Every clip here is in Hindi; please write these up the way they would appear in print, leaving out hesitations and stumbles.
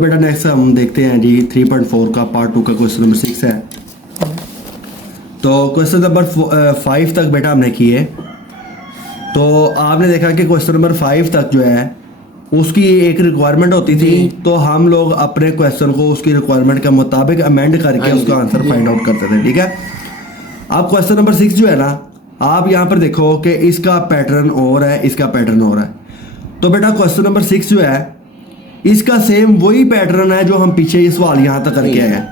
बेटा नेक्स्ट हम देखते हैं जी 3.4 का पार्ट 2 का क्वेश्चन नंबर 6 है। तो क्वेश्चन नंबर 5 तक बेटा हमने किए। तो आपने देखा कि क्वेश्चन नंबर 5 तक जो है उसकी एक रिक्वायरमेंट होती थी, तो हम लोग अपने क्वेश्चन को उसकी रिक्वायरमेंट के मुताबिक अमेंड करके उसका आंसर फाइंड आउट करते थे। ठीक है, अब क्वेश्चन नंबर 6 जो है ना, आप यहाँ पर देखो कि इसका पैटर्न और है, इसका पैटर्न और है। तो बेटा क्वेश्चन नंबर 6 जो है इसका सेम वही पैटर्न है जो हम पीछे ये सवाल यहाँ तक करके आए हैं।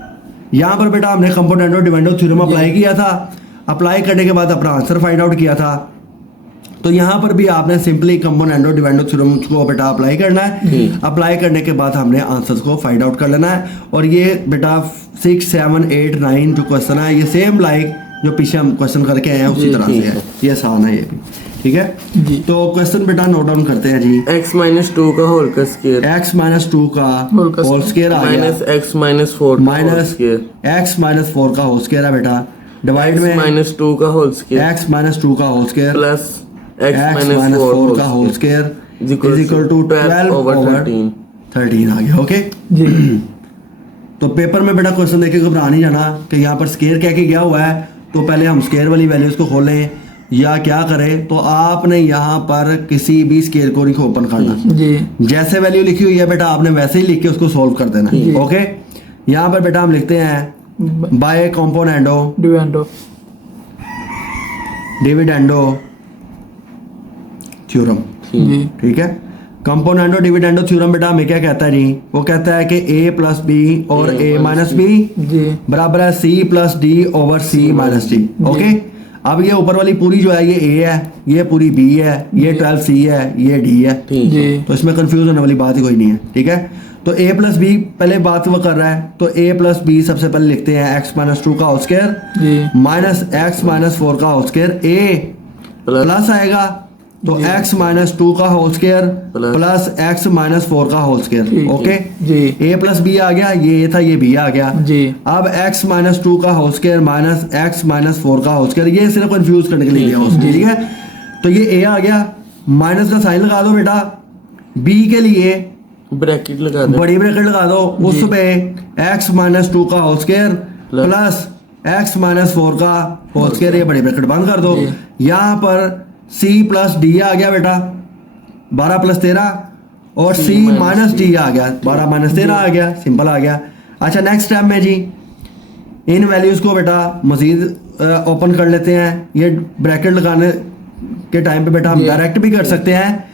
यहाँ पर बेटा हमने कंपोनेंटो डिपेंडो थ्योरम अप्लाई किया था, अप्लाई करने के बाद अपना आंसर फाइंड आउट किया था। तो यहाँ पर भी आपने सिंपली कंपोनेंटो डिपेंडो थ्योरम को बेटा अप्लाई करना है। अप्लाई करने के बाद हमने आंसर्स को फाइंड आउट कर लेना है। और ये बेटा 6, 7, 8, 9 जो क्वेश्चन है ये सेम लाइक जो पीछे हम क्वेश्चन करके आए हैं उसी तरह से है, ये आसान है ये भी। ठीक है जी। तो क्वेश्चन बेटा नोट डाउन करते हैं जी। x-2 का होल का स्क्वायर, x-2 का होल स्क्वायर आ गया, -x-4 माइनस x-4 का होल स्क्वायर है बेटा, डिवाइड में -2 का होल स्क्वायर, x-2 का होल स्क्वायर प्लस x-4 का whole square is equal to 12/13 आ गया। ओके जी। तो पेपर में बेटा क्वेश्चन देख के घबरा नहीं जाना कि यहाँ पर स्क्वायर कह के गया हुआ है तो पहले हम स्क्वायर वाली वैल्यूज को खोलें या क्या करें। तो आपने यहाँ पर किसी भी स्क्वायर को नहीं ओपन करना जी। जैसे वैल्यू लिखी हुई है बेटा आपने वैसे ही लिख के उसको सॉल्व कर देना। ओके, यहाँ पर बेटा हम लिखते हैं बाय कंपोनेंटो डिविडेंडो थ्योरम। ठीक है, कंपोनेंटो डिविडेंडो थ्योरम बेटा हमें क्या कहता है जी, वो कहता है कि a प्लस बी और a माइनस बी बराबर है c plus d over c minus d। Okay, अब ये ऊपर वाली पूरी जो है ये a है, ये पूरी b है, ये 12c है, ये d है जी। तो इसमें कंफ्यूज होने वाली बात ही कोई नहीं है। ठीक है, तो a प्लस बी पहले बात वो कर रहा है, तो a प्लस बी सबसे पहले लिखते हैं x-2 का होल स्क्वायर माइनस x-4 का होल स्क्वायर, a प्लस आएगा तो x-2 का होल स्क्वायर प्लस x-4 का होल स्क्वायर। ओके जी, a प्लस बी आ गया, ये a था ये b आ गया जी। अब x-2 का होल स्क्वायर माइनस x-4 का होल स्क्वायर, ये सिर्फ कंफ्यूज करने के लिए लिया उसने। ठीक है, तो ये a आ गया, माइनस का साइन लगा दो बेटा, b के लिए ब्रैकेट लगा दो, बड़ी ब्रैकेट लगा दो, उस पे x-2 का होल स्क्वायर प्लस x-4 का होल स्क्वायर, ये बड़ी ब्रैकेट बंद कर दो। यहाँ पर c प्लस डी आ गया बेटा 12 प्लस 13 और c माइनस डी आ गया 12 माइनस 13 आ गया, सिंपल आ गया। अच्छा नेक्स्ट स्टेप में जी इन वैल्यूज को बेटा मजीद ओपन कर लेते हैं। ये ब्रैकेट लगाने के टाइम पे बेटा हम डायरेक्ट भी कर सकते हैं,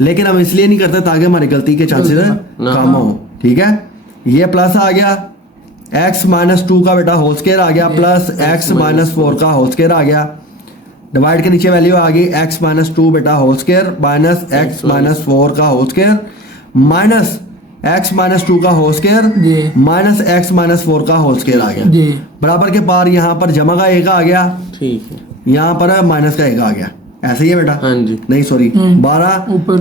लेकिन हम इसलिए नहीं करते ताकि हमारी गलती के चांसेस कम हो। ठीक है, ये प्लस आ गया, x-2 का बेटा होल स्क्वायर आ गया प्लस x-4 का होल स्क्वायर आ गया, डिवाइड के नीचे वैल्यू आ गई x-2 बेटा होल स्क्वायर माइनस x-4 का होल स्क्वायर माइनस x-2 का होल स्क्वायर माइनस x-4 का होल स्क्वायर आ गया, बराबर के पार यहाँ पर जमा का एक आ गया, ठीक है, यहाँ पर माइनस का एक आ गया, ऐसे ही है बेटा। हाँ जी, नहीं सॉरी 12 ऊपर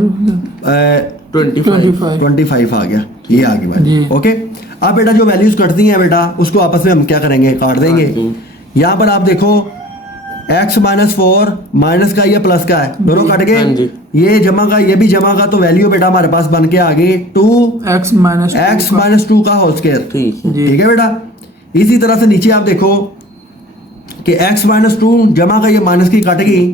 25 आ गया, ये आ गया। ओके, अब बेटा जो वैल्यूज कटती हैं बेटा उसको आपस में हम क्या करेंगे, काट देंगे। यहाँ पर आप देखो x-4 माइनस का या प्लस का है, दोनों कट गए, ये जमा का ये भी जमा का, तो वैल्यू बेटा हमारे पास बन के आ गई 2x-2 का होल स्क्वायर। ठीक है बेटा, इसी तरह से नीचे आप देखो कि x-2 जमा का ये माइनस की कट गई,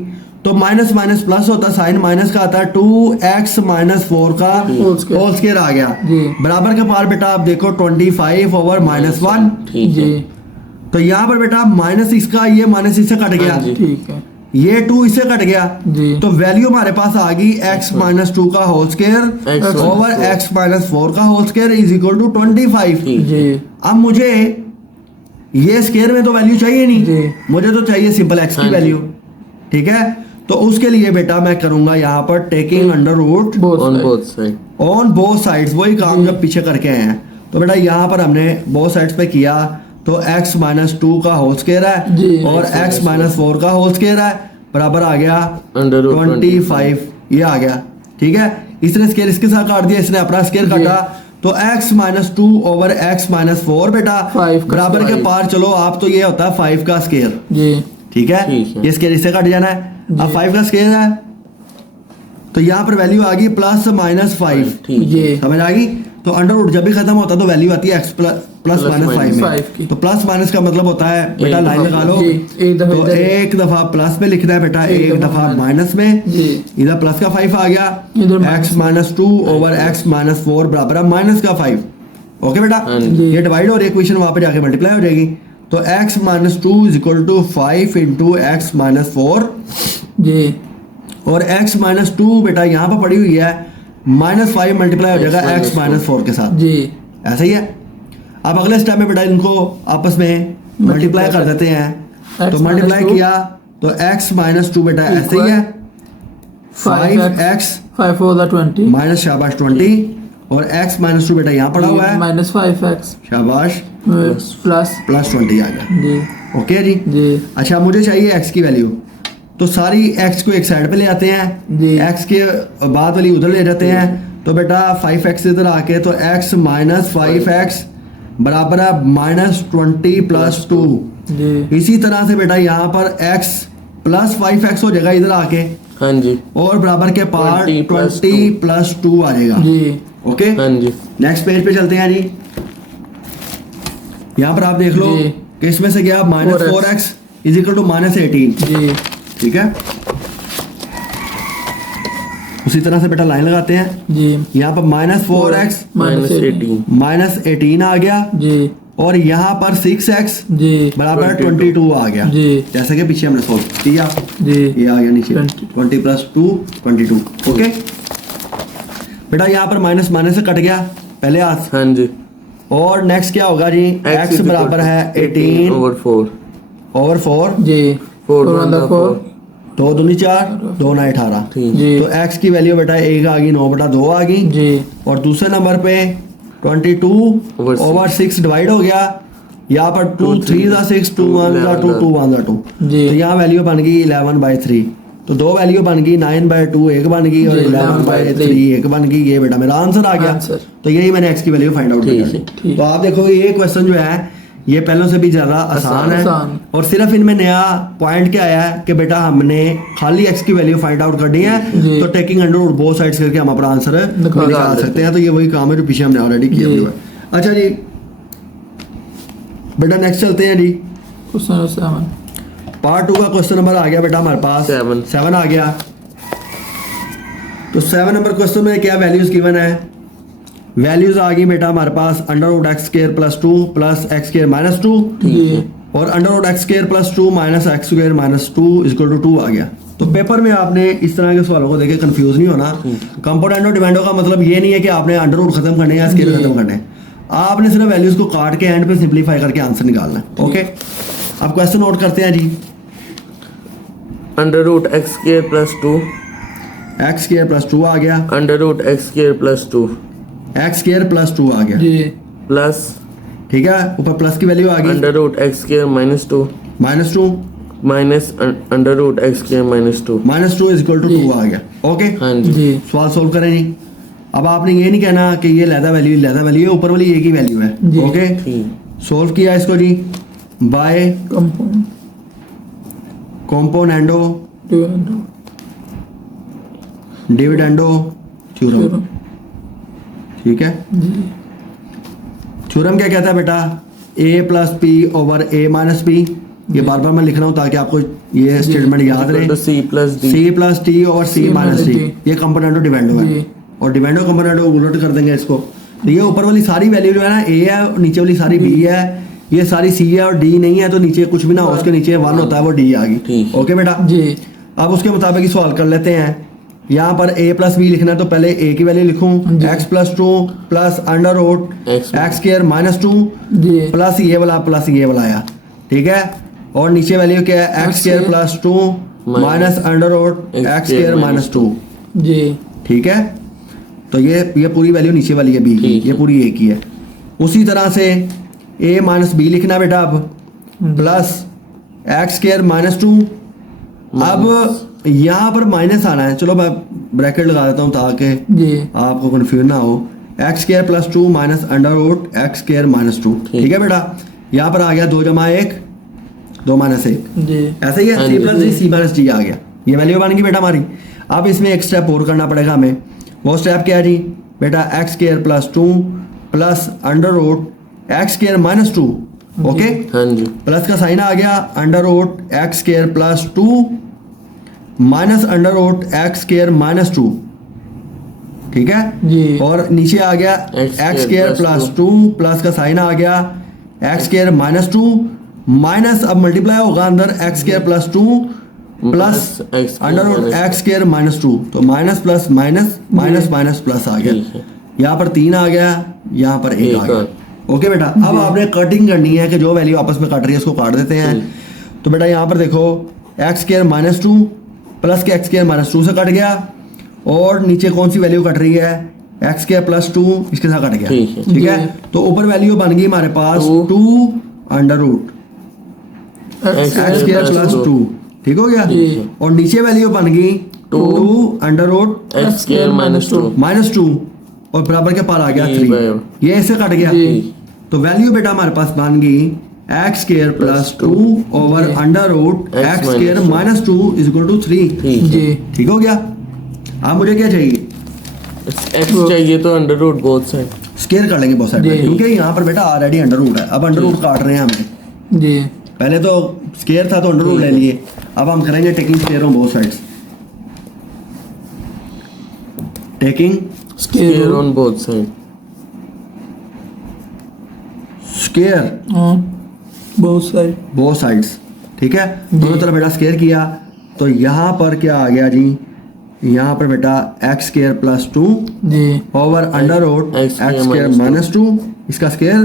तो माइनस माइनस प्लस होता है, साइन माइनस का आता है, 2x-4 का होल स्क्वायर आ गया, बराबर के पार बेटा आप देखो 25 ओवर -1। तो यहाँ पर बेटा माइनस इसका ये माइनस इससे कट गया, ठीक है, ये 2 इससे कट गया, तो वैल्यू हमारे पास आ गई x-2 का होल स्क्वायर ओवर x-4 का whole square is equal to 25। अब मुझे ये स्क्वायर में तो वैल्यू चाहिए नहीं, मुझे तो चाहिए सिंपल x की वैल्यू। ठीक है, तो उसके लिए बेटा मैं करूंगा यहाँ पर taking under root on both sides, वही काम जब पीछे करके आए हैं। तो बेटा यहाँ पर हमने बोथ साइड्स पे किया, तो x-2 का होल स्क्वायर है और x-4 का होल स्क्वायर है, बराबर आ गया 25, ये आ गया। ठीक है, इसने स्क्वायर इसके साथ काट दिया, इसने अपना स्क्वायर काटा, तो x-2 ओवर x-4 बेटा बराबर के पार चलो आप, तो ये होता है 5 का स्क्वायर। ठीक है, ये स्क्वायर इससे कट जाना है, अब 5 का स्क्वायर है, तो यहाँ पर वैल्यू आ गई +-5। समझ आ गई, तो अंडर रूट जब भी खत्म होता है तो वैल्यू आती है एक्स प्लस माइनस minus 5 में। तो प्लस माइनस का मतलब होता है बेटा लाइन लगा लो, जी, एक दफा तो इधर, एक दफा प्लस में लिखना है बेटा, एक दफा माइनस में। जी इधर प्लस का 5 आ गया, इधर x minus 2 over x minus 4 बराबर है माइनस का 5। ओके बेटा, हाँ जी। ये डिवाइड हो रही है, इक्वेशन वहां पे जाके मल्टीप्लाई हो जाएगी। तो x minus 2 is equal to 5 into x minus 4, जी और x माइनस 2 बेटा यहाँ पर पड़ी हुई है माइनस 5 मल्टीप्लाई हो जाएगा X x माइनस 4 के साथ। जी ऐसा ही है। अब अगले स्टेप में बेटा इनको आपस में मल्टीप्लाई कर देते हैं। X तो मल्टीप्लाई minus 2 किया तो x माइनस 2 बेटा ऐसे ही है 5x 5 4 द 20 माइनस शाबाश 20, और x माइनस 2 बेटा यहाँ पड़ा हुआ है माइनस 5x शाबाश प्लस प्लस 20 आ गया। जी ओके जी। जी अच्छा मुझे चाहिए x की वैल्यू, तो सारी x को एक साइड पे ले आते हैं, जी। x के बाद वाली उधर ले जाते हैं। तो बेटा 5x इधर आके तो x माइनस 5x बराबर है माइनस 20 प्लस 2। जी इसी तरह से बेटा यहाँ पर x प्लस 5x हो जाएगा इधर आके, हाँ जी और बराबर के पार 20 plus 20 प्लस 2 आ जाएगा। जी ओके, हाँ जी नेक्स्ट पेज पे चलते हैं जी। यहाँ पर आप देख लो जी। कि इसमें से क्या minus 4x 4x is equal to minus 18। जी ठीक है, उसी तरह से बेटा लाइन लगाते हैं। जी यहाँ पर माइनस 4x माइनस 18 माइनस 18 आ गया, जी और यहाँ पर 6x जी बराबर 22 22 आ गया। जी जैसे कि पीछे हमने सोल्व किया, जी ये आ गया नीचे 20 20 प्लस 2 22। ओके बेटा यहाँ पर माइनस माइनस से कट गया पहले हाथ, हाँ जी और नेक्स्ट क्या होगा जी, x x बराबर है 18 ओवर 4 ओवर 4, जी 4 4 1 4 2 दूनी 4 2 9 18। ठीक जी तो x की वैल्यू बेटा 1 आ गई, 9 बटा 2 आ गई, जी और दूसरे नंबर पे 22 Over ओवर 6 डिवाइड हो गया। यहाँ पर 2 3 दा 6 2 1 दा 2 2 1 दा 2, जी। तो यहाँ वैल्यू बन गई 11/3। तो दो वैल्यू बन गई 9/2 एक बन गई, और जी, 11/3 एक बन गई। ये बेटा मेरा आंसर आ गया। आंसर। तो यही मैंने x की वैल्यू फाइंड आउट ठीक की। है, ठीक। तो आप देखो ये क्वेश्चन जो है ये पहलों से भी ज्यादा आसान है, आसान। और सिर्फ इनमें नया पॉइंट क्या आया है कि बेटा हमने खाली x की वैल्यू फाइंड आउट करनी है, जी। तो taking under root both sides करके हम अपना आंसर निकाल निकाल सकते हैं। तो ये वही काम है जो पीछे हमने ऑलरेडी किया जी। हुआ है। अच्छा जी बेटा नेक्स्ट चलते हैं जी। क्वेश्चन 7 पार्ट 2 का क्वेश्चन नंबर आ गया बेटा हमारे पास 7 आ गया। तो 7 नंबर क्वेश्चन में क्या वैल्यूज गिवन है, वैल्यूज आ गई बेटा हमारे पास under root x square plus 2 plus X square minus 2, जी और under root x square plus 2 minus x square minus 2 equal to 2 आ गया। तो पेपर में आपने इस तरह के सवालों को देखे कंफ्यूज नहीं होना। कंपोनेंट और डिपेंडो का मतलब ये नहीं है कि आपने अंडर रूट खत्म करने या स्क्वायर जी। खत्म करने, आपने सिर्फ वैल्यूज को काट के एंड पे सिंपलीफाई करके आंसर निकालना है। ओके, अब क्वेश्चन नोट करते हैं जी। Under root x square plus 2 X square plus 2 आ गया, under root x square plus 2 X square plus 2 आ गया। जी प्लस ठीक है, ऊपर प्लस की वैल्यू आ गई under root x square minus 2 minus 2 minus under root x square minus 2 minus 2 is equal to 2 आ गया। ओके, हाँ जी जी सवाल सोल्व करें जी। अब आपने ये नहीं कहना कि ये लैदा वैल्यू है, ऊपर वाली एक ही वैल्यू है। जी। ओके, ठीक सोल्व किया इसको जी by compound componendo dividendo theorem. ठीक है, जी थ्योरम क्या कहता है बेटा, a plus P over a minus P. ये बार बार मैं लिख रहा हूँ ताकि आपको ये स्टेटमेंट याद रहे। तो c plus d c plus t over c C minus minus t, D। ये कंपोनेंटो डिवेंडो है, जी। और डिवेंडो कंपोनेंटो उलट कर देंगे इसको। तो ये ऊपर वाली सारी वैल्यू जो है ना a है, और नीचे वाली सारी b है, ये सारी c है और d नहीं है, तो नीचे कुछ भी ना हो, उसके नीचे 1 होता है वो d आ गई। ठीक। ओके बेटा, जी अब उसके मुताबिक ही सवाल कर लेते हैं। यहाँ पर a प्लस बी लिखना है, तो पहले a की वैल्यू लिखूं जी। x plus 2 plus under root X x square minus 2 जी प्लस ये वाला आया। ठीक है, और नीचे वैल्यू क्या है, x square plus 2 minus under root x square minus 2। जी ठीक है, तो ये पूरी वैल्यू नीचे वाली है बी की, ठीक है। ये पूरी एक ही है। उसी तरह से a माइनस बी लिखना बेटा, अब प्लस एक्स स्क्वायर माइनस 2। अब यहाँ पर माइनस आना है, चलो मैं ब्रैकेट लगा देता हूँ ताकि जी आपको कंफ्यूज ना हो। X square plus 2 minus under root x square minus 2। ठीक है बेटा, यहाँ पर आ गया 2 जमा 1 2 माइनस 1, जी ऐसे ही है। हाँ सी जी। Plus D C minus D आ गया, ये वैल्यू बन गई बेटा हमारी। अब इसमें एक स्टेप और करना पड़ेगा हमें। वो स्टेप क्या है जी, बेटा x square plus 2 plus under root x square minus 2, okay, हाँ जी, प्लस का साइन आ गया, under root x square plus 2 minus under root x square minus 2, ठीक है जी। और नीचे आ गया X x square plus 2 plus का साइन आ गया एक्स स्क्वायर माइनस 2 माइनस, अब मल्टीप्लाई होगा अंदर x square plus 2 plus X under root x square minus 2, तो minus plus minus minus minus plus आ ठीक गया, है। यहाँ पर 3 आ गया, यहाँ पर 1 आ एक गया, ओके बेटा। अब आपने कटिंग करनी है कि जो वैल्यू आपस में कट रही है उसको काट देते हैं। तो बेटा यहाँ पर देखो एक्स स्क्वायर माइनस 2 प्लस के एक्स स्क्वायर माइनस 2 से कट गया, और नीचे कौन सी वैल्यू कट रही है, एक्स स्क्वायर प्लस 2 इसके साथ कट गया, ठीक है। ठीक है। तो ऊपर वैल्यू बन गई हमारे पास 2 under root x square plus 2, ठीक हो गया, जी। और नीचे वैल्यू बन गई 2 under root x square minus 2, minus 2 और बराबर के पार आ गया जी, 3, भाई। ये इससे कट गया, जी। तो वैल्यू बेटा हमारे पास बन गई x square plus 2 over under root X x square minus minus 2 is equal to 3, ठीक है। जी। ठीक हो गया। अब मुझे क्या चाहिए, एक्स चाहिए तो under root both side, square कर लेंगे बहुत साइड जी। क्योंकि यहाँ पर बेटा ऑलरेडी अंडर रूट है, अब अंडर रूट काट रहे हैं हमें, जी। पहले तो स्क्वायर था तो अंडर रूट ले लिए, अब हम करेंगे taking square on both sides, taking square on both side, square on both side, both sides, ठीक है। दोनों तरफ बेटा स्क्वायर किया, तो यहाँ पर क्या आ गया जी, यहाँ पर बेटा एक्स स्क्वायर प्लस 2 जी। Over under root X X square square minus minus 2, इसका स्क्वायर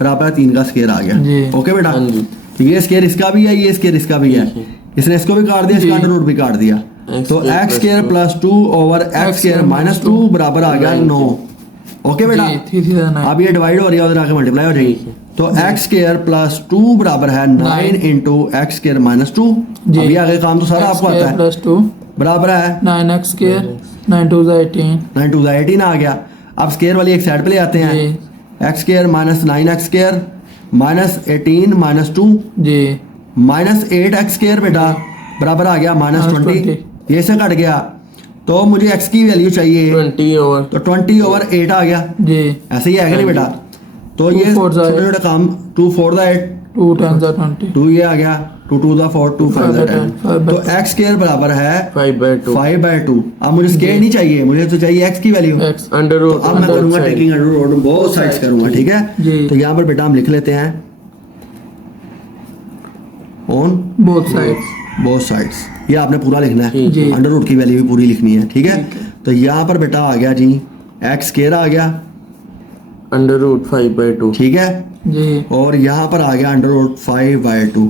बराबर 3 का स्क्वायर आ जी। गया, ओके बेटा। हाँ जी। तो ये स्क्वायर इसका भी है, ये स्क्वायर इसका भी है, ठीक है। इसने इसको भी काट दिया, इसका जी। अंडर रूट भी काट दिया, X तो square x plus square 2 plus 2 over x square minus 2 बराबर आ गया 9, ओके बेटा। जी, 3 अब ये डिवाइड हो रही है, उधर आके मल्टीप्लाई हो जाएगी, ठीक है। तो एक्स स्क्वायर प्लस 2 बराबर है 9 इंटू एक्स स्क्वायर माइनस 2, जी। अभी आगे काम तो सारा आपको आता है, प्लस 2 बराबर है 9x स्क्वायर 9 2 18, 9 2 18 आ गया। अब स्क्वायर वाली एक साइड पे ले आते हैं, जी। एक्स स्क्वायर माइनस 9x स्क्वायर माइनस 18 माइनस 2 जी। माइनस 8x स्क्वायर बेटा बराबर आ गया माइनस Minus 20, 20, ये से कट गया, तो मुझे x की वैल्यू चाहिए, 20 ओवर, तो 20 ओवर 8 आ गया, जी। ऐसे ही आएगा नहीं बेटा। तो 2 ये 4 छोटे छोटे काम 2 4 द 8 2 10 20, 2 ये आ गया, 2 2 द 4 2 5 द 10, 5 तो x स्क्वायर बराबर है 5/2, 5/2। अब मुझे स्क्वायर नहीं चाहिए, मुझे तो चाहिए x की वैल्यू, x, अंडर तो रूट अब मैं करूंगा taking under root both sides करूंगा, ठीक है। जी। तो यहाँ पर बेटा हम लिख लेते हैं on both sides, both sides, ये आपने पूरा लिखना है, ठीक है। अंडर रूट की वैल्यू भी पूरी लिखनी है, ठीक है। तो यहाँ पर बेटा आ गया जी एक्स स्क्वायर आ गया, अंडर रूट 5/2, ठीक है, जी। और यहाँ पर आ गया अंडर रूट 5/2,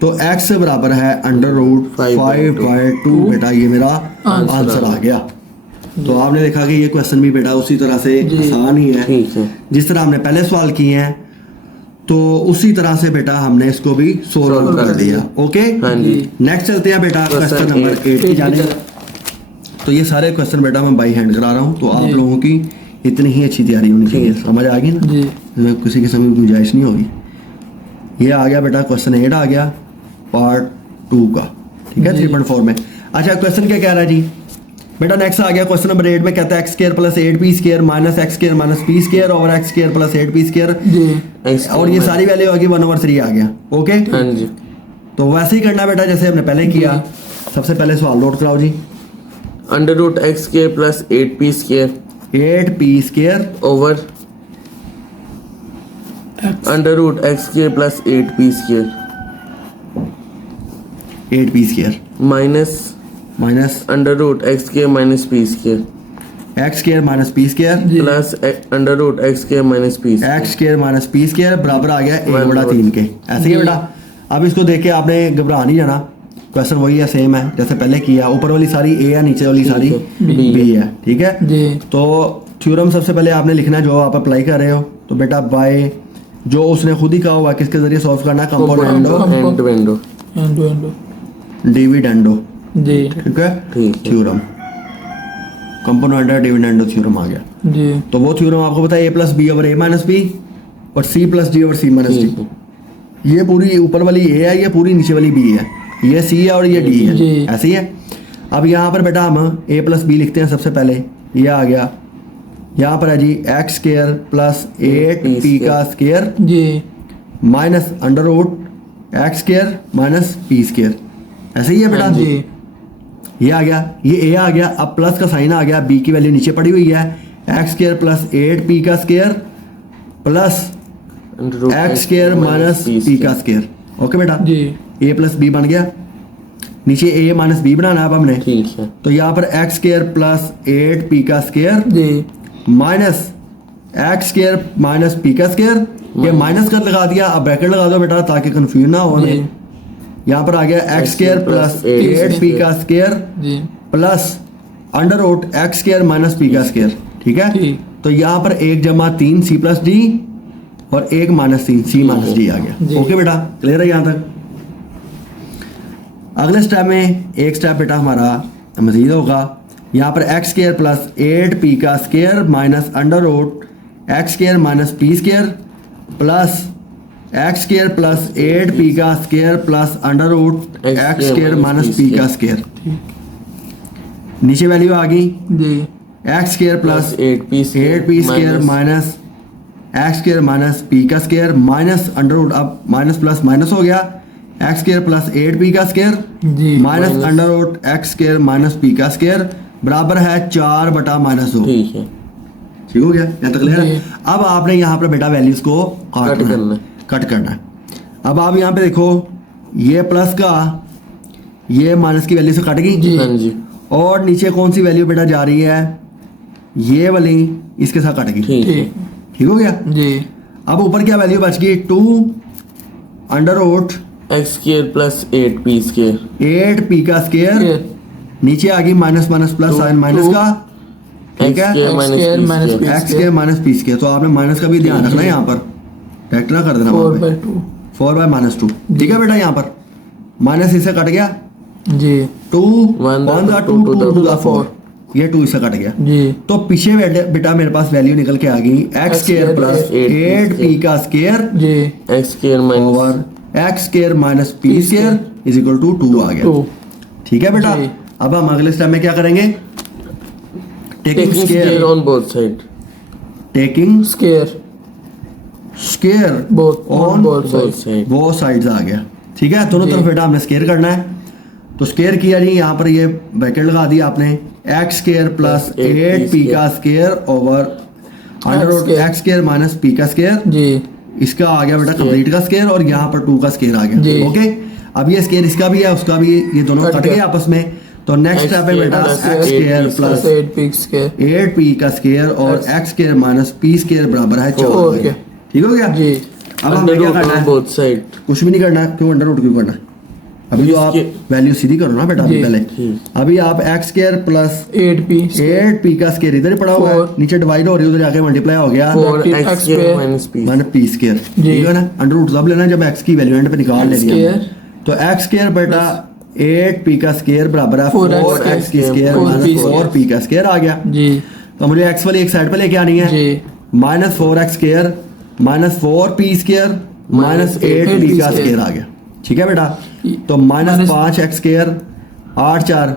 तो x से बराबर है अंडर रूट 5/2 बेटा, ये मेरा आंसर आ गया। तो आपने देखा कि ये क्वेश्चन भी बेटा उसी तरह से आसान ही है, ठीक है। जिस तरह हमने पहले सवाल किए हैं, तो उसी तरह से बेटा हमने इसको भी सोल्व Solve कर कर दिया, ओके। हाँ जी। नेक्स्ट चलते हैं बेटा Question क्वेश्चन नंबर 8 की जाने। तो ये सारे क्वेश्चन बेटा मैं बाई हैंड करा रहा हूँ, तो आप लोगों की इतनी ही अच्छी तैयारी होनी चाहिए, समझ आ गई ना, जी। इसमें किसी किस्म की गुंजाइश नहीं होगी। ये आ गया बेटा क्वेश्चन 8 आ गया पार्ट 2 का, ठीक है, 3.4 में। अच्छा क्वेश्चन क्या कह रहा है जी बेटा, नेक्स्ट आ गया क्वेश्चन नंबर 8 में, कहता है x square plus 8p square minus x square minus p square over x square plus 8p square, जी। X और ये सारी वैल्यू आ गई 1/3 आ गया, ओके। हाँ जी। तो वैसे ही करना बेटा जैसे हमने पहले किया। सबसे पहले सवाल नोट कराओ जी, under root x square plus 8p square 8p square over under root x square plus 8p square 8p square minus under root x square minus p square x square minus p square जी। Plus under root x square minus p x square minus p square बराबर आ गया 1/3 के, ऐसे ही है बेटा। अब इसको देख के आपने घबरा नहीं जाना, क्वेश्चन वही है, सेम है जैसे पहले किया, ऊपर वाली सारी a है, नीचे वाली सारी b है, ठीक है। जी। तो थ्योरम सबसे पहले आपने लिखना है जो आप अप्लाई कर रहे हो, तो बेटा बाय जो उसने खुद ही कहा हुआ किसके जरिए सॉल्व करना है, कंपोनेंडो एंड टू एंडो, एंडो डिविडेंडो, जी। ठीक है, ठीक है। थ्योरम कंपोनेंडो डिविडेंडो थ्योरम आ गया। जी। तो वो थ्योरम आपको पता है a plus b over a minus b और c plus d over c minus ठीक डी, है। ये पूरी ऊपर वाली a है, ये पूरी नीचे वाली b है, ये c है और ये d है, जी। ऐसे ही है। अब यहाँ पर बेटा हम a प्लस बी लिखते हैं सबसे पहले, ये आ गया यहाँ पर है जी एक्स स्केयर प्लस 8p का स्केयर जी minus under root x square minus p square, ऐसे ही है बेटा। जी ये आ गया, ये ए आ गया, अब प्लस का साइन आ गया, बी की वैल्यू नीचे पड़ी हुई है, एक्स स्केयर प्लस 8p का square plus x square minus p का स्केयर। ओके बेटा, जी ए प्लस बी बन गया, नीचे ए माइनस बी बनाना है अब हमने। ठीक है। तो यहाँ पर एक्स स्केयर प्लस 8p का स्केयर जी minus x square minus p का स्केयर, ये माइनस कर लगा दिया, अब ब्रैकेट लगा दो बेटा ताकि कंफ्यूज ना हो हमें। यहाँ पर आ गया एक्स स्केयर प्लस 8p का स्केयर जी plus under root x square minus p का स्केयर। ठीक है, ठीक तो यहाँ पर 1 जमा 3 सी प्लस डी और 1 माइनस 3 सी माइनस डी आ जी। गया। ओके बेटा, क्लियर है यहाँ तक। अगले स्टेप में एक स्टेप बेटा हमारा मजीद होगा, यहाँ पर एक्स स्केयर प्लस 8p का square minus under root x square minus p square plus x square plus 8p का square plus under root x square minus p का स्केयर। नीचे वैल्यू आ गई जी x square plus 8p 8p square minus x square minus p का स्केयर माइनस अंडर रूट, अब माइनस प्लस माइनस हो गया, एक्स स्केयर प्लस 8p का स्केयर जी minus under root x square minus p का स्केयर बराबर है 4 बटा माइनस 2। ठीक है। ठीक हो गया, यहाँ तक क्लियर है। जी। अब आपने यहाँ पर बेटा वैल्यूज को कट करना है। कट करना है। अब आप यहाँ पे देखो, ये प्लस का ये माइनस की वैल्यू से कट गई जी। हाँ जी और नीचे कौन सी वैल्यू बेटा जा रही है, ये वाली इसके साथ कट गई। ठीक है। ठीक ठीक हो गया। जी अब ऊपर क्या वैल्यू बच गई, 2 under root x square plus 8p square 8p का स्केयर, ये नीचे आ गई minus minus plus sign minus का। ठीक एक्स है, square X square minus minus p p square x square minus p square, तो आपने माइनस का भी ध्यान रखना है यहाँ पर, डायरेक्ट ना कर देना 4/2 4 बाय माइनस 2। ठीक है बेटा, यहाँ पर माइनस इससे कट गया, जी 2 One 1 to 2 two 2 to to 4, ये 2 इससे कट गया। जी तो पीछे बेटा मेरे पास वैल्यू निकल के आ गई एक्स स्केयर प्लस 8p का स्केयर जी x square minus over x square minus p square is equal to 2 आ गया। 2 ठीक है बेटा, जी। अब हम अगले स्टेप में क्या करेंगे, taking taking square, square on both side taking square square both on on both both sides side वो साइड्स आ गया। ठीक है, दोनों जी। तरफ बेटा हमने स्केयर करना है, तो स्केयर किया जी, यहाँ पर ये ब्रैकेट लगा दिया आपने, एक्स स्केयर प्लस 8p का square over under root square। X square minus p का स्केयर, जी इसका आ गया बेटा कंप्लीट का स्केयर और यहाँ पर 2 का स्केयर आ गया। जी। ओके, अब ये स्केयर इसका भी है उसका भी, ये दोनों कट कट गए गया। आपस में, तो नेक्स्ट X स्टेप है बेटा square x square plus plus 8p square 8p का स्केयर और x square minus p square बराबर है 4। ओके। ठीक हो गया जी अब हमने क्या करना है, बोथ साइड कुछ भी नहीं करना, क्यों अंडर रूट क्यों करना है, अभी तो आप वैल्यू सीधी करो ना बेटा, अभी जी। पहले ठीक। अभी आप x square plus 8p 8p का स्केयर इधर ही पड़ा हुआ है, 4 नीचे डिवाइड हो रही है, उधर जाके मल्टीप्लाई हो गया और X x square square minus p minus p square. जी। ठीक है ना, अंडर रूट तब लेना जब एक्स की वैल्यू एंड पे निकाल X लेनी है, square तो एक्स स्केयर बेटा 8p का स्केयर बराबर है 4x 4x की स्केयर 4p माइनस 4p का स्केयर आ गया। जी तो मुझे एक्स वाली एक साइड पे लेके आनी है, जी minus 4x square minus 4p square minus 8p का स्केयर आ गया। ठीक है बेटा, तो minus 5x square 8 4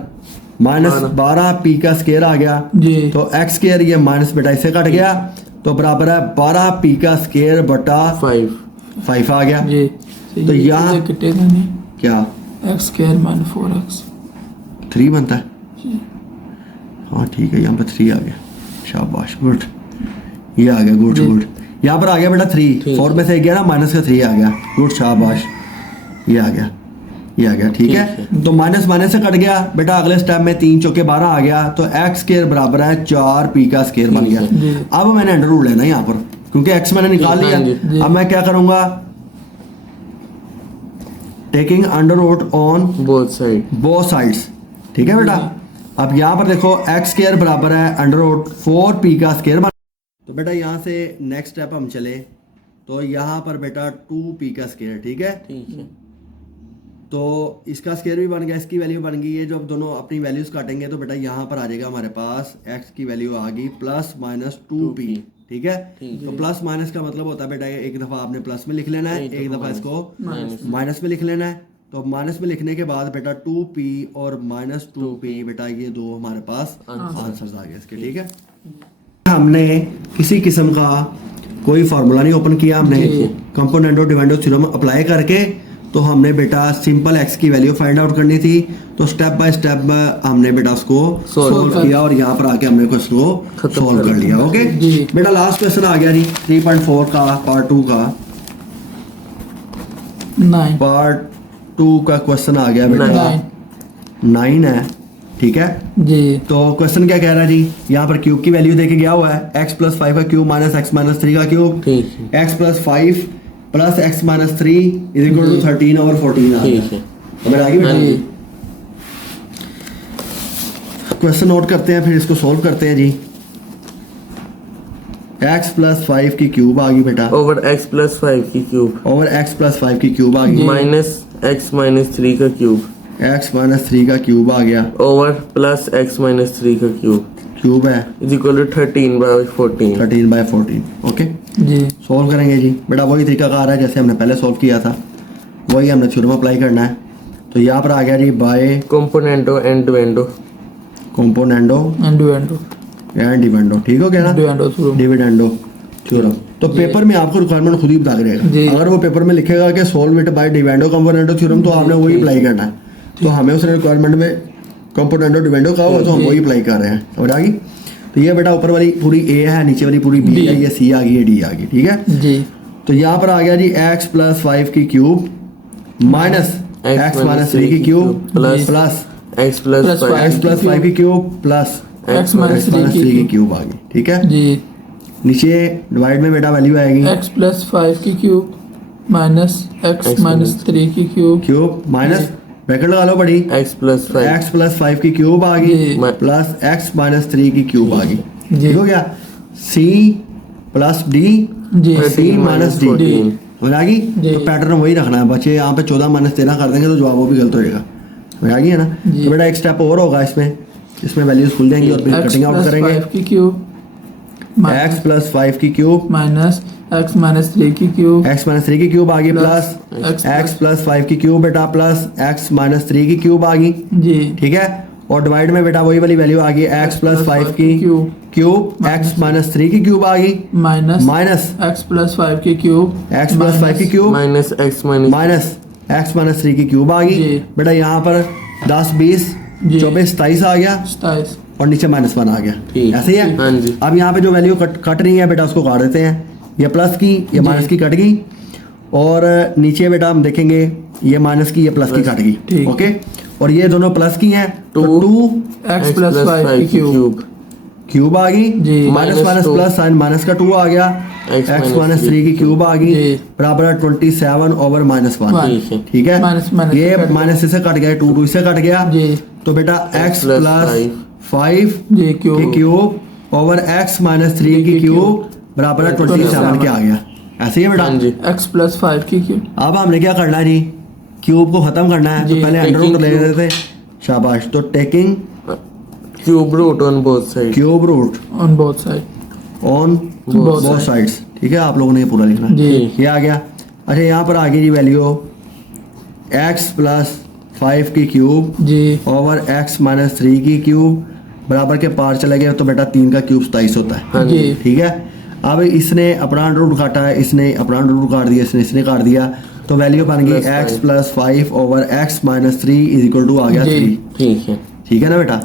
minus 12p का स्केयर आ गया। जी तो x स्केयर ये माइनस बेटा इससे कट गया, तो बराबर है 12p का स्केयर बटा 5 आ गया। जी तो यहाँ- कटेगा नहीं, क्या x स्केयर माइनस 4x 3 बनता है, हाँ ठीक है, यहाँ पे 3 आ गया, शाबाश गुड, ये आ गया गुड जी। गुड, यहाँ पर आ गया बेटा 3, 4 में से एक गया ना, माइनस का 3 आ गया, गुड शाबाश, ये आ गया, ये आ गया। ठीक है, तो माइनस माइनस से कट गया बेटा, अगले स्टेप में 3 चौके 12 आ गया, तो एक्स स्केयर बराबर है 4p का स्केयर बन गया। जी। अब मैंने अंडर रूट लेना है यहाँ पर, क्योंकि एक्स मैंने निकाल जी, लिया, हाँ जी। अब मैं क्या करूंगा, taking under root on both side both sides. ठीक है बेटा, अब यहाँ पर देखो एक्स स्केयर बराबर है अंडर रूट 4p का स्केयर। तो बेटा यहाँ से नेक्स्ट स्टेप हम चले, तो यहाँ पर बेटा 2p का स्केयर। ठीक है, ठीक है। तो इसका स्केयर भी बन गया, इसकी वैल्यू बन गई है, जब दोनों अपनी वैल्यूज काटेंगे तो बेटा यहाँ पर आ जाएगा हमारे पास x की वैल्यू आ गई प्लस माइनस 2p। ठीक है, तो प्लस माइनस का मतलब होता है बेटा एक दफा आपने प्लस में लिख लेना है, एक दफा इसको माइनस में लिख लेना है। तो माइनस में लिखने के बाद बेटा 2p और माइनस 2p बेटा ये दो हमारे पास आंसर्स आ गए इसके। ठीक है, हमने किसी किस्म का कोई फार्मूला नहीं ओपन किया, हमने जी। कंपोनेंटो डिविडेंडो थ्योरम अप्लाई करके तो हमने बेटा सिंपल एक्स की वैल्यू फाइंड आउट करनी थी। तो स्टेप बाय स्टेप हमने बेटा उसको सॉल्व किया और यहाँ पर आके हमने उसको खत्म सॉल्व कर कर लिया। ओके जी। बेटा लास्ट क्वेश्चन आ गया जी 3.4 का पार्ट 2 का 9 पार्ट 2 का क्वेश्चन आ गया बेटा 9 है, ठीक है। जी तो क्वेश्चन क्या कह रहा है जी, यहाँ पर क्यूब की वैल्यू देके गया हुआ है x प्लस 5 का क्यूब माइनस x माइनस 3 का क्यूब, ठीक है x प्लस 5 प्लस x minus 3 is equal to 13 और 14 आ ठीक गया। है हमें आगे हाँ जी क्वेश्चन नोट करते हैं फिर इसको सॉल्व करते हैं जी। x प्लस 5 की क्यूब आ गई बेटा ओवर x प्लस 5 की क्यूब ओवर x प्लस 5 की क्यूब आ गई जी। माइनस x माइनस 3 का क्यूब x माइनस 3 का क्यूब आ गया, ओवर प्लस x माइनस 3 का क्यूब क्यूब है is equal to 13 by 14 13/14। Okay जी सॉल्व करेंगे जी बेटा, वही तरीका कार है जैसे हमने पहले सॉल्व किया था, वही हमने थ्योरम अप्लाई करना है। तो यहाँ पर आ गया जी by componendo and dividendo componendo and dividendo and dividendo, ठीक हो गया ना, डिविडेंडो थ्योरम डिविडेंडो थ्योरम। तो पेपर में आपको रिक्वायरमेंट खुद ही बता के जी। रहेगा। अगर वो पेपर में लिखेगा कि solve it by dividendo कंपोनेंटो theorem तो आपने वही अप्लाई करना है। तो हमें उस रिक्वायरमेंट में कंपोनेंटो डिविडेंडो का होगा तो हम जी। वही अप्लाई कर रहे हैं। समझ आ गई। तो ये बेटा ऊपर वाली पूरी ए है, नीचे वाली पूरी बी D। है, ये सी आ गई, ये डी आ गई, ठीक है। जी तो यहाँ पर आ गया जी x प्लस 5 की क्यूब माइनस x माइनस 3 की cube plus plus x plus plus 5 x plus 5 की क्यूब प्लस x माइनस 3 3 की की क्यूब आ गई, ठीक है। जी नीचे डिवाइड में बेटा वैल्यू आएगी x प्लस 5 की cube minus x X minus 3 की क्यूब क्यूब माइनस ब्रैकेट लगा लो बड़ी x प्लस 5 x प्लस 5 की क्यूब आ गई जी। प्लस x माइनस 3 की क्यूब आ गई, जी। ठीक हो गया। c प्लस d जी c माइनस d 14 समझ आ गई। जी। तो पैटर्न वही रखना है बच्चे, यहाँ पे 14 माइनस 13 कर देंगे तो जवाब वो भी गलत होएगा। समझ आ गई है ना। जी। तो बेटा एक स्टेप और होगा इसमें वैल्यूज खुल जाएंगी और फिर x कटिंग आउट प्लस करेंगे। 5 की क्यूब x प्लस 5 की क्यूब माइनस x माइनस 3 की क्यूब x माइनस 3 की क्यूब आ गई प्लस प्लस x प्लस 5 की क्यूब बेटा प्लस x माइनस 3 की क्यूब आ गई, जी ठीक है। और डिवाइड में बेटा वही वाली वैल्यू आ गई x प्लस 5 की क्यूब x माइनस 3 की क्यूब आ गई माइनस माइनस x प्लस 5 की क्यूब x प्लस 5 की cube minus x minus minus x minus 3 की क्यूब आ गई जी। बेटा। यहाँ पर 10 20 जी। 24 27 आ गया 27 और नीचे माइनस 1 आ गया, ठीक। ऐसे ही है। हाँ जी अब यहाँ पे जो वैल्यू कट रही है बेटा उसको काट देते हैं, ये प्लस की ये माइनस की कट गई और नीचे बेटा हम देखेंगे ये माइनस की ये प्लस की कट गई, ठीक। ओके। और ये दोनों प्लस की हैं तो 2 x प्लस 5 की क्यूब क्यूब आ गई जी। Minus Minus minus 2। प्लस साइन माइनस का 2 आ गया X x माइनस 3 की क्यूब आ गई जी। बराबर है 27 ओवर माइनस 1, ठीक है ठीक है। माइनस माइनस ये से कट माइनस से कट गया 2 से कट गया जी तो बेटा x plus प्लस 5 जी की cube cube over x minus 3 की क्यूब बराबर है 27 के आ गया, ऐसे ही है बेटा। हाँ जी x प्लस 5 की क्यूब अब हमने क्या करना है जी, क्यूब को खत्म करना है तो जी, पहले अंडर taking रूट ले cube। लेते थे, शाबाश। तो taking cube root on both side cube root on both side on Both both side। Sides, ठीक है। आप लोगों ने ये पूरा लिखना है, जी ये आ गया। अच्छा यहाँ पर आ गई जी वैल्यू x प्लस 5 की क्यूब जी ओवर x माइनस 3 की क्यूब बराबर के पार चले गए तो बेटा 3 का क्यूब 27 होता है, हाँ जी जी ठीक है। अब इसने अपना अंडर रूट काटा है, इसने अपना अंडर रूट काट दिया, इसने काट दिया तो वैल्यू बन गई Plus x 5। Plus 5 over x minus 3 is equal to आ गया जी। 3, ठीक है ठीक है ना बेटा।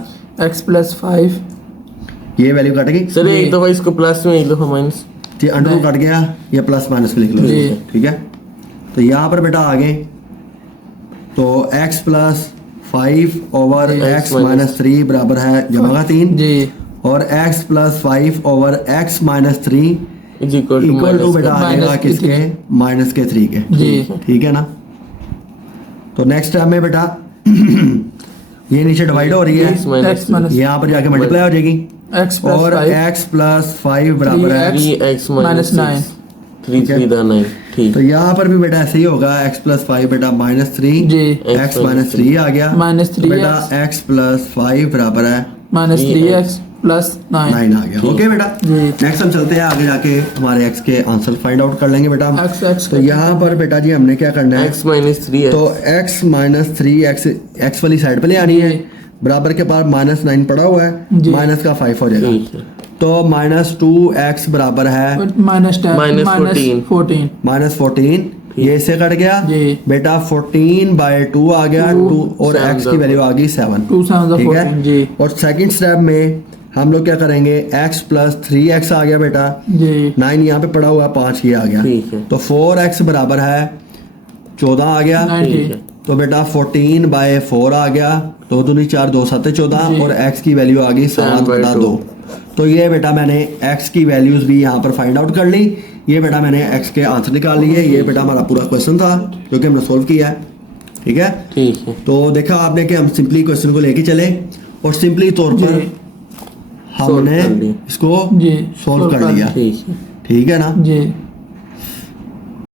x प्लस 5 ये वैल्यू कट गई, सर जी। एक दफा इसको प्लस में एक दफा माइनस ये अंडर रूट कट गया, ये प्लस माइनस में लिख लो, जी। ठीक है। तो यहाँ पर बेटा आगे तो x प्लस 5 ओवर जी। x माइनस 3 बराबर है जमा का 3 जी और x plus 5 over x minus 3 is equal equal to to बेटा आ minus जाएगा के किसके माइनस के 3 के, जी ठीक है ना। तो नेक्स्ट टाइम में बेटा ये नीचे डिवाइड हो रही है, X minus x माइनस यहाँ पर जाके मल्टीप्लाई हो जाएगी x प्लस और 5 x प्लस 5 बराबर है 3x माइनस माइनस 9 3 3 दा 9 ठीक तो यहाँ पर भी बेटा ऐसे ही होगा x प्लस 5 बेटा माइनस 3 जी x माइनस 3 आ गया माइनस तो 3 बेटा x प्लस 5 बराबर है माइनस 3x 3x प्लस 9 9 आ गया, ओके बेटा। जी नेक्स्ट हम चलते हैं आगे जाके हमारे x के आंसर फाइंड आउट कर लेंगे बेटा। x x तो यहाँ पर बेटा जी हमने क्या करना है x माइनस 3 है तो x माइनस 3 x वाली साइड पे ले आनी है जी। बराबर के पास माइनस 9 पड़ा हुआ है जी। माइनस का 5 हो जाएगा, ठीक है तो -2x बराबर है माइनस Minus 14. 14 -14, ये इससे कट गया जी। बेटा 14/2 आ गया 2 और Seven x की वैल्यू आ गई 7। 2 7 ठीक 14 है जी और सेकंड स्टेप में हम लोग क्या करेंगे x प्लस 3x आ गया बेटा, जी 9 यहाँ पे पड़ा हुआ है, 5 ये आ गया, ठीक है। तो 4x बराबर है 14 आ गया। 90 ठीक है। तो बेटा 14/4 आ गया, 2 दूनी 4 2 7 14 जी। और x की वैल्यू आ गई 7/2। तो ये बेटा मैंने x की वैल्यूज भी यहाँ पर फाइंड आउट कर ली। ये बेटा मैंने x के आंसर निकाल लिए। ये बेटा हमारा पूरा क्वेश्चन था जो कि हमने सोल्व किया है। ठीक है, ठीक है। तो देखा आपने कि हम सिंपली क्वेश्चन को लेके चले और सिंपली तौर पर जी। हमने कर लिया। इसको जी सोल्व कर लिया। ठीक है। ठीक है ना। जी